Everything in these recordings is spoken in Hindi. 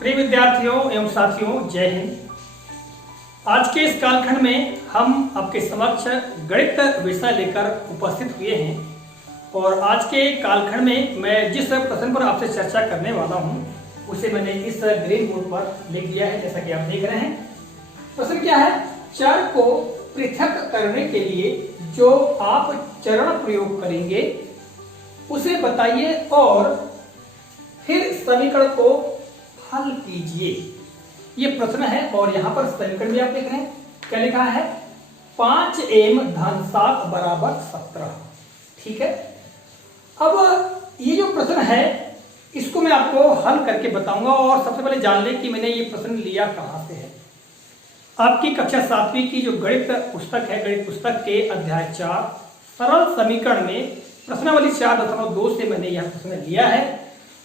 प्रिय विद्यार्थियों एवं साथियों, जय हिंद। आज के इस कालखंड में हम आपके समक्ष गणित विषय लेकर उपस्थित हुए हैं और आज के कालखंड में मैं जिस प्रश्न पर आपसे चर्चा करने वाला हूं उसे मैंने इस ग्रीन बोर्ड पर लिख दिया है, जैसा कि आप देख रहे हैं। प्रश्न क्या है? चर को पृथक करने के लिए जो आप चरण प्रयोग करेंगे उसे बताइए और फिर समीकरण को हल कीजिए। ये प्रश्न है और यहाँ पर समीकरण भी आप देख रहे हैं। क्या लिखा है? 5m धन 7 बराबर 17। ठीक है, अब ये जो प्रश्न है इसको मैं आपको हल करके बताऊंगा और सबसे पहले जान लें कि मैंने ये प्रश्न लिया कहाँ से है। आपकी कक्षा 7वीं की जो गणित पुस्तक है, गणित पुस्तक के अध्याय 4 सरल समीकरण में प्रश्नावली 4.2 से मैंने यह प्रश्न लिया है।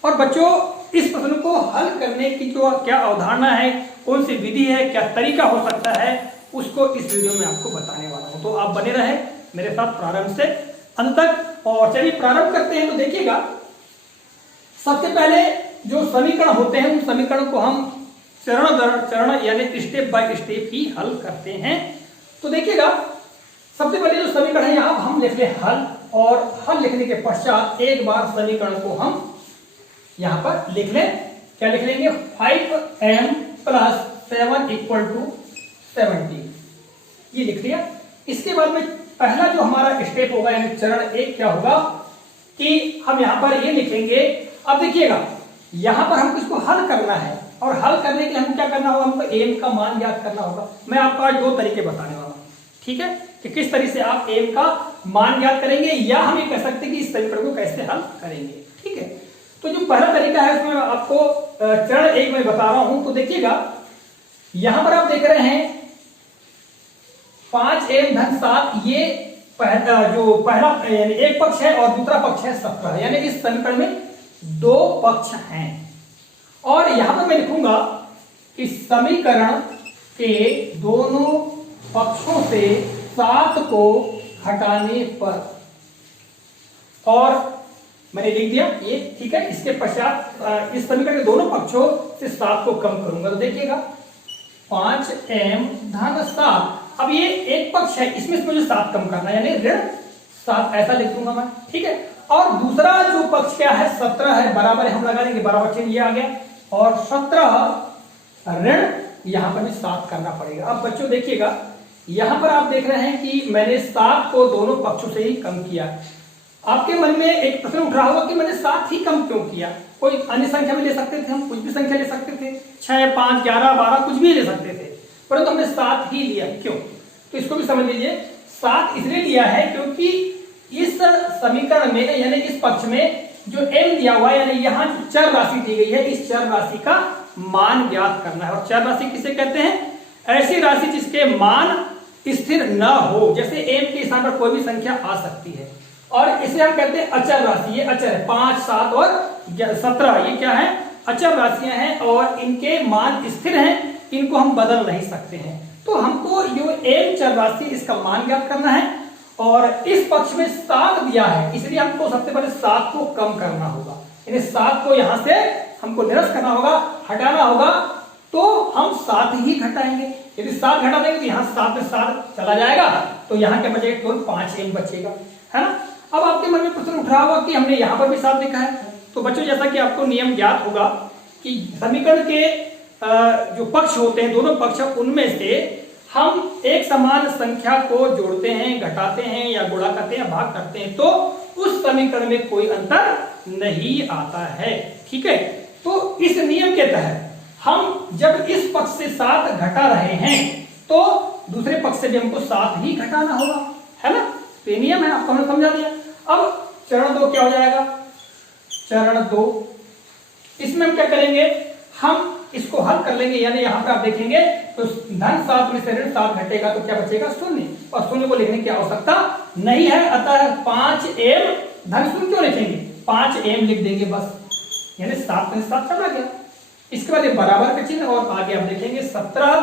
और बच्चों, इस प्रश्न को हल करने की जो क्या अवधारणा है, कौन सी विधि है, क्या तरीका हो सकता है, उसको इस वीडियो में आपको बताने वाला हूं। तो आप बने रहे मेरे साथ प्रारंभ से अंत तक। और चलिए प्रारंभ करते हैं। तो देखिएगा, सबसे पहले जो समीकरण होते हैं उन समीकरण को हम चरण दर चरण यानी स्टेप बाय स्टेप ही हल करते हैं। तो देखिएगा, सबसे पहले जो समीकरण है यहाँ हम लिख ले हल, और हल लिखने के पश्चात एक बार समीकरण को हम यहां पर लिख लें। क्या लिख लेंगे? 5m + 7 = 70। ये लिख लिया। इसके बाद में पहला जो हमारा स्टेप होगा यानी चरण 1 क्या होगा कि हम यहां पर ये लिखेंगे। अब देखिएगा, यहां पर हमको इसको हल करना है और हल करने के लिए हमको क्या करना होगा? हमको m का मान ज्ञात करना होगा। मैं आपको आज दो तरीके बताने वाला हूं, ठीक है, कि किस तरीके से आप m का मान ज्ञात करेंगे या हम ये कह सकते हैं कि इस समीकरण को कैसे हल करेंगे। ठीक है, तो जो पहला तरीका है उसमें आपको चरण 1 में बता रहा हूं। तो देखिएगा, यहां पर आप देख रहे हैं 5m धन 7, ये जो पहला यानी एक पक्ष है और दूसरा पक्ष है 17, यानी इस समीकरण में दो पक्ष हैं। और यहां पर मैं लिखूंगा कि समीकरण के दोनों पक्षों से 7 को घटाने पर, और मैंने लिख दिया ये, ठीक है। इसके पश्चात इस समीकरण के दोनों पक्षों से 7 को कम करूंगा। तो देखिएगा 5m धन 7, अब ये एक पक्ष है, इसमें से मुझे 7 कम करना है यानी ऋण 7, ऐसा लिख दूंगा मैं, ठीक है। और दूसरा जो पक्ष क्या है? 17 है, बराबर है, हम लगा देंगे बराबर चिन्ह, ये आ गया, और 17 ऋण यहां पर भी 7 करना पड़ेगा। अब बच्चों देखिएगा, यहां पर आप देख रहे हैं कि मैंने 7 को दोनों पक्षों से ही कम किया। आपके मन में एक प्रश्न उठ रहा होगा कि मैंने 7 ही कम क्यों किया? कोई अन्य संख्या भी ले सकते थे, हम कुछ भी संख्या ले सकते थे, 6, 5, 11, 12 कुछ भी ले सकते थे, परंतु हमने 7 ही लिया। क्यों? तो इसको भी समझ लीजिए। 7 इसलिए लिया है क्योंकि इस समीकरण में यानी इस पक्ष में जो m दिया हुआ है, यानी यहाँ जो चर राशि दी गई है, इस चर राशि का मान ज्ञात करना है। और चर राशि किसे कहते हैं? ऐसी राशि जिसके मान स्थिर न हो, जैसे m के स्थान पर कोई भी संख्या आ सकती है, और इसे हम कहते हैं अचर राशि। ये अचर है, 5, 7 और 17, ये क्या है? अचर राशियां हैं और इनके मान स्थिर हैं, इनको हम बदल नहीं सकते हैं। तो हमको जो m चर राशि इसका मान ज्ञात करना है, और इस पक्ष में 7 दिया है, इसलिए हमको सबसे पहले 7 को कम करना होगा, यानी 7 को यहां से हमको निरस्त करना होगा, हटाना होगा। तो हम 7 ही घटाएंगे। यदि 7 घटा देंगे तो यहाँ 7 में 7 चला जाएगा, तो यहाँ क्या बचेगा? केवल 5m बचेगा, है ना। अब आपके मन में प्रश्न उठ रहा होगा कि हमने यहाँ पर भी 7 लिखा है। तो बच्चों, जैसा कि आपको नियम ज्ञात होगा कि समीकरण के जो पक्ष होते हैं, दोनों पक्ष, उनमें से हम एक समान संख्या को जोड़ते हैं, घटाते हैं या गुणा करते हैं, भाग करते हैं, तो उस समीकरण में कोई अंतर नहीं आता है। ठीक है, तो इस नियम के तहत हम जब इस पक्ष से 7 घटा रहे हैं तो दूसरे पक्ष से भी हमको 7 ही घटाना होगा, है ना। तो ये नियम है, आपको हमने समझा दिया। अब चरण 2 क्या हो जाएगा? चरण 2, इसमें हम क्या करेंगे? हम इसको हल कर लेंगे, यानी यहां पर आप देखेंगे तो धन 7 में से ऋण 7 घटेगा तो क्या बचेगा? 0, और 0 को लिखने की आवश्यकता नहीं है। अतः 5m धन 0 क्यों लिखेंगे? 5m लिख देंगे बस, यानी 7 में 7 चला गया। इसके बाद ये बराबर का चिन्ह, और आगे आप देखेंगे 17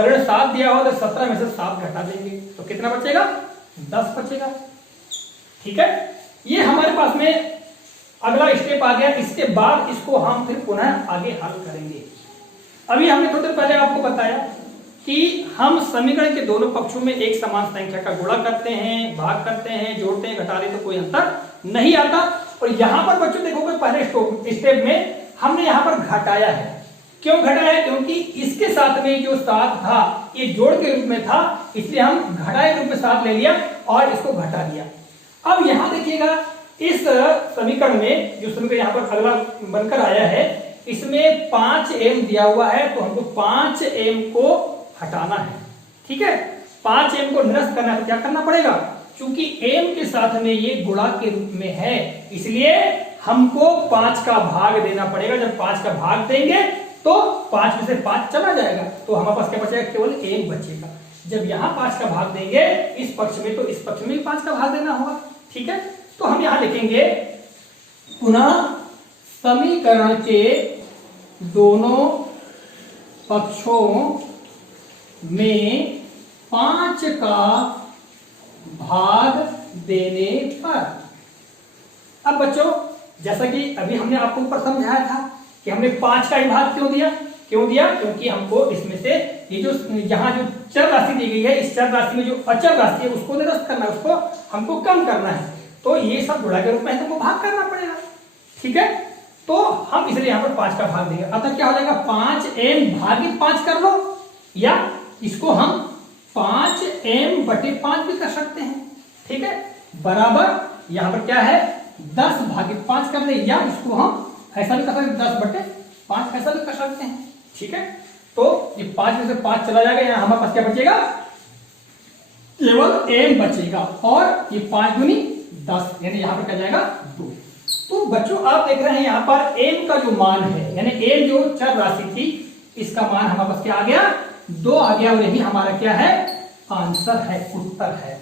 ऋण 7 दिया हो तो 17 में से 7 घटा देंगे तो कितना बचेगा? 10 बचेगा। ठीक है, ये हमारे पास में अगला स्टेप आ गया। इसके बाद इसको हम फिर पुनः आगे हल करेंगे। अभी हमने थोड़ी देर पहले आपको बताया कि हम समीकरण के दोनों पक्षों में एक समान संख्या का गुणा करते हैं, भाग करते हैं, जोड़ते हैं, घटाते तो कोई अंतर नहीं आता। और यहां पर बच्चों देखोगे पहले स्टेप में हमने यहां पर घटाया है। क्यों घटाया? क्योंकि इसके साथ में जो 7 था ये जोड़ के रूप में था, इसलिए हम घटाए रूप में 7 ले लिया और इसको घटा दिया। अब यहां देखिएगा इस समीकरण में जो समीकरण यहां पर अगला बनकर आया है, इसमें 5m दिया हुआ है, तो हमको 5m को हटाना है। ठीक है, 5m को निरस्त करना है तो क्या करना पड़ेगा? चूंकि m के साथ में ये गुणा के रूप में है, इसलिए हमको 5 का भाग देना पड़ेगा। जब 5 का भाग देंगे तो 5 में से 5 चला जाएगा, तो हमारे पास क्या बचेगा? केवल m बचेगा। जब यहाँ 5 का भाग देंगे इस पक्ष में, तो इस पक्ष में 5 का भाग देना होगा। ठीक है, तो हम यहां लिखेंगे पुनः समीकरण के दोनों पक्षों में 5 का भाग देने पर। अब बच्चों जैसा कि अभी हमने आपको ऊपर समझाया था कि हमने 5 का ही भाग क्यों दिया? क्योंकि हमको इसमें से ये जो यहाँ जो चर राशि दी गई है, इस चर राशि में जो अचर राशि है उसको निरस्त करना है, उसको हमको कम करना है। तो ये सब गुणा के रूप में है, तो भाग करना पड़ेगा। ठीक है, तो हम इसलिए यहाँ पर 5 का भाग देंगे। अतः क्या हो जाएगा? 5m भागित 5 कर लो, या इसको हम 5m/5 भी कर सकते हैं। ठीक है, बराबर यहाँ पर क्या है? 10 भागित 5 कर ले, या इसको हम ऐसा भी कर सकते हैं 10/5 ऐसा भी कर सकते हैं। ठीक है, तो ये 5 में से 5 चला जाएगा, यहाँ हमारे पास क्या बचेगा? केवल m बचेगा, और ये 5 दूनी 10, यानी यहाँ पर क्या जाएगा? 2। तो बच्चों आप देख रहे हैं यहाँ पर m का जो मान है, यानी m जो चर राशि थी, इसका मान हमारे पास क्या आ गया? 2 आ गया, और यही हमारा क्या है? आंसर है, उत्तर है।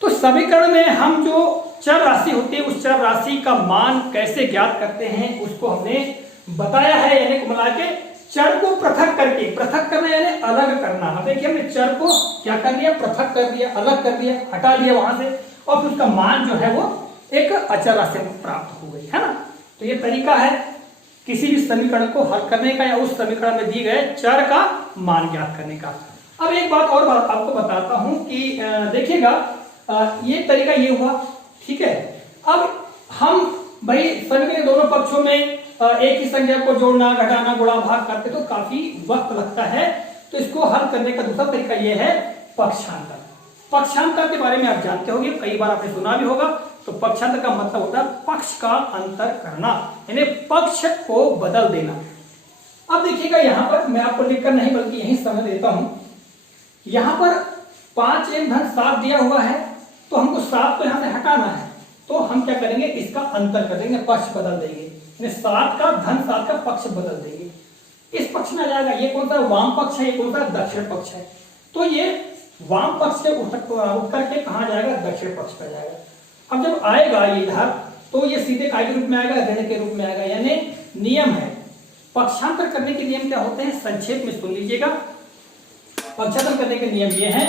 तो समीकरण में हम जो चर राशि होती है उस चर राशि का मान कैसे ज्ञात करते हैं उसको हमने बताया है। यानी मिला के चर को पृथक करके, पृथक करना यानी अलग करना। अब देखिए हमने चर को क्या कर लिया? पृथक कर दिया, अलग कर दिया, हटा लिया वहां से, और फिर उसका मान जो है वो एक अचर राशि प्राप्त हो गई है ना। तो ये तरीका है किसी भी समीकरण को हल करने का, या उस समीकरण में दी गए चर का मान ज्ञात करने का। अब एक बात और आपको बताता हूं कि देखिएगा, ये तरीका ये हुआ। ठीक है, अब हम भाई समीकरण के दोनों पक्षों में एक ही संख्या को जोड़ना, घटाना, गुणा, भाग करते तो काफी वक्त लगता है। तो इसको हल करने का दूसरा तरीका ये है पक्षांतर। पक्षांतर के बारे में आप जानते होंगे, कई बार आपने सुना भी होगा। तो पक्षांतर का मतलब होता है पक्ष का अंतर करना, यानी पक्ष को बदल देना। अब देखिएगा यहाँ पर मैं आपको लिखकर नहीं बल्कि यही समझ देता हूं। यहाँ पर 5m/7 दिया हुआ है, तो हमको 7 को यहां से हटाना है, तो हम क्या करेंगे? इसका अंतर कर देंगे, पक्ष बदल देंगे, 7 का (7) का पक्ष बदल देंगे। इस पक्ष में आ जाएगा, ये कौन सा वाम पक्ष है, ये कौन सा दक्षिण पक्ष है। तो ये वाम पक्ष से उठ करके कहां जाएगा? दक्षिण पक्ष पर जाएगा। अब जब आएगा ये इधर, तो ये सीधे काय के रूप में आएगा? ऋण के रूप में आएगा। यानी नियम है, पक्षांतर करने के नियम क्या होते हैं? संक्षेप में सुन लीजिएगा। पक्षांतर करने के नियम ये हैं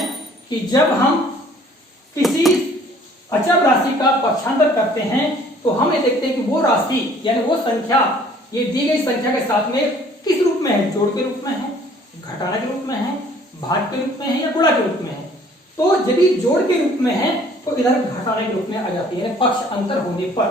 कि जब हम किसी अचर राशि का पक्षांतर करते हैं तो हम ये देखते हैं कि वो राशि यानी वो संख्या ये दी गई संख्या के साथ में किस रूप में है? जोड़ के रूप में है, घटाने के रूप में है, भाग के रूप में है, या गुणा के रूप में है। तो यदि जोड़ के रूप में है तो इधर घटाने के रूप में आ जाती है, पक्ष अंतर होने पर।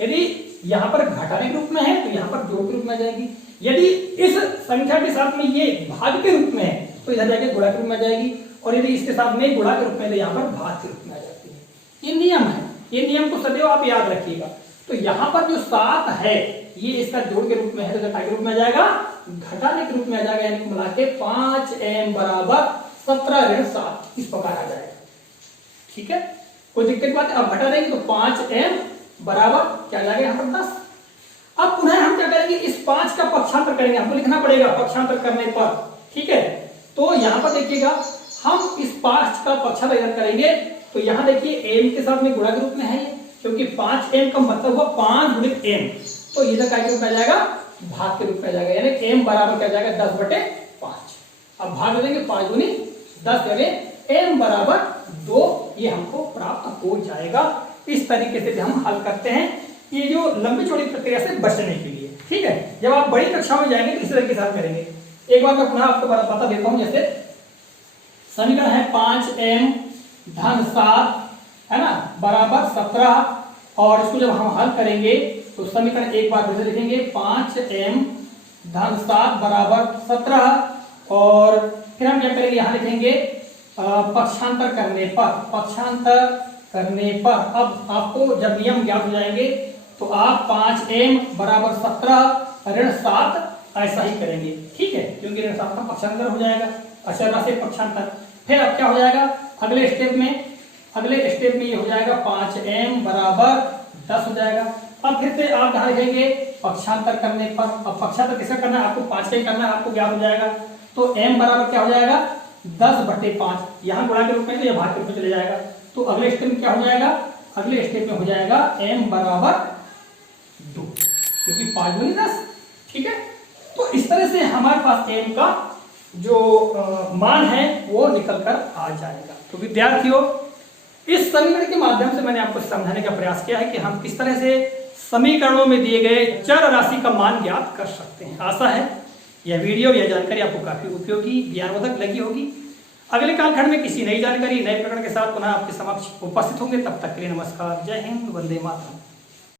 यदि यहाँ पर घटाने के रूप में है तो यहाँ पर जोड़ के रूप में आ जाएगी। यदि इस संख्या के साथ में ये भाग के रूप में है तो इधर जाके गुणा के रूप में आ जाएगी, और यदि इसके साथ में गुणा के रूप में तो यहाँ पर भाग के रूप में आ जाती है। ये नियम है, ये नियम को सदैव आप याद रखिएगा। तो यहाँ पर जो 7 है ये इसका जोड़ के रूप में है, तो घटा के रूप में आ जाएगा, घटाने के रूप में आ जाएगा, यानी मिला के 5m बराबर 17 ऋण 7 इस प्रकार आ जाएगा। ठीक है, कोई दिक्कत बात है? अब घटा देंगे तो 5m बराबर क्या आ जाएगा? यहाँ पर 10। अब पुनः हम क्या करेंगे? इस 5 का पक्षांतर करेंगे, हमको लिखना पड़ेगा पक्षांतर करने पर। ठीक है, तो यहाँ पर देखिएगा हम इस 5 का पक्षांतर इधर करेंगे, तो यहाँ देखिए m के साथ में गुणा के रूप में है, क्योंकि 5m का मतलब हुआ 5 गुणित m, तो इधर क्या के रूप में आ जाएगा? भाग के रूप में आ जाएगा, यानी m बराबर क्या जाएगा? 10/5। अब भाग देंगे 5 गुनी 10, यानी m बराबर 2, ये हमको प्राप्त हो जाएगा। इस तरीके से भी हम हल करते हैं। ये जो लंबी चौड़ी प्रक्रिया से बचने के लिए। ठीक है, जब आप बड़ी कक्षा में जाएंगे तो इस तरह के साथ करेंगे। एक बार मैं पुनः आपको बता देता हूं, जैसे समीकरण है 5m धन 7 है ना बराबर 17, और इसको जब हम हल करेंगे तो समीकरण एक बार फिर से लिखेंगे 5m धन 7 बराबर 17, और फिर हम क्या करेंगे, यहाँ लिखेंगे पक्षांतर करने पर अब आपको जब नियम ज्ञात हो जाएंगे तो आप 5m बराबर 17 ऋण 7 ऐसा ही करेंगे। ठीक है, क्योंकि ऋण 7 का पक्षांतर हो जाएगा, अचर राशि पक्षांतर। फिर अब क्या हो जाएगा अगले स्टेप में ये हो जाएगा 5m बराबर 10 हो जाएगा। अब फिर से आप यहाँ लिखेंगे पक्षांतर करने पर, अब पक्षांतर किसका करना है, आपको 5 का ही करना है, आपको ज्ञात हो जाएगा। तो m बराबर क्या हो जाएगा 10/5, यहाँ गुणा के रूप में तो यह भाग के रूप में चले जाएगा। तो अगले स्टेप में क्या हो जाएगा, अगले स्टेप में हो जाएगा m बराबर 2, क्योंकि 5 दूनी 10। ठीक है, तो इस तरह से हमारे पास m का जो मान है वो निकल कर आ जाएगा। तो विद्यार्थियों, इस समीकरण के माध्यम से मैंने आपको समझाने का प्रयास किया है कि हम किस तरह से समीकरणों में दिए गए चर राशि का मान ज्ञात कर सकते हैं। आशा है यह वीडियो, यह जानकारी आपको काफी उपयोगी, ज्ञानवर्धक लगी होगी। अगले कालखंड में किसी नई जानकारी, नए प्रकरण के साथ पुनः आपके समक्ष उपस्थित होंगे। तब तक के लिए नमस्कार, जय हिंद, वंदे मातरम।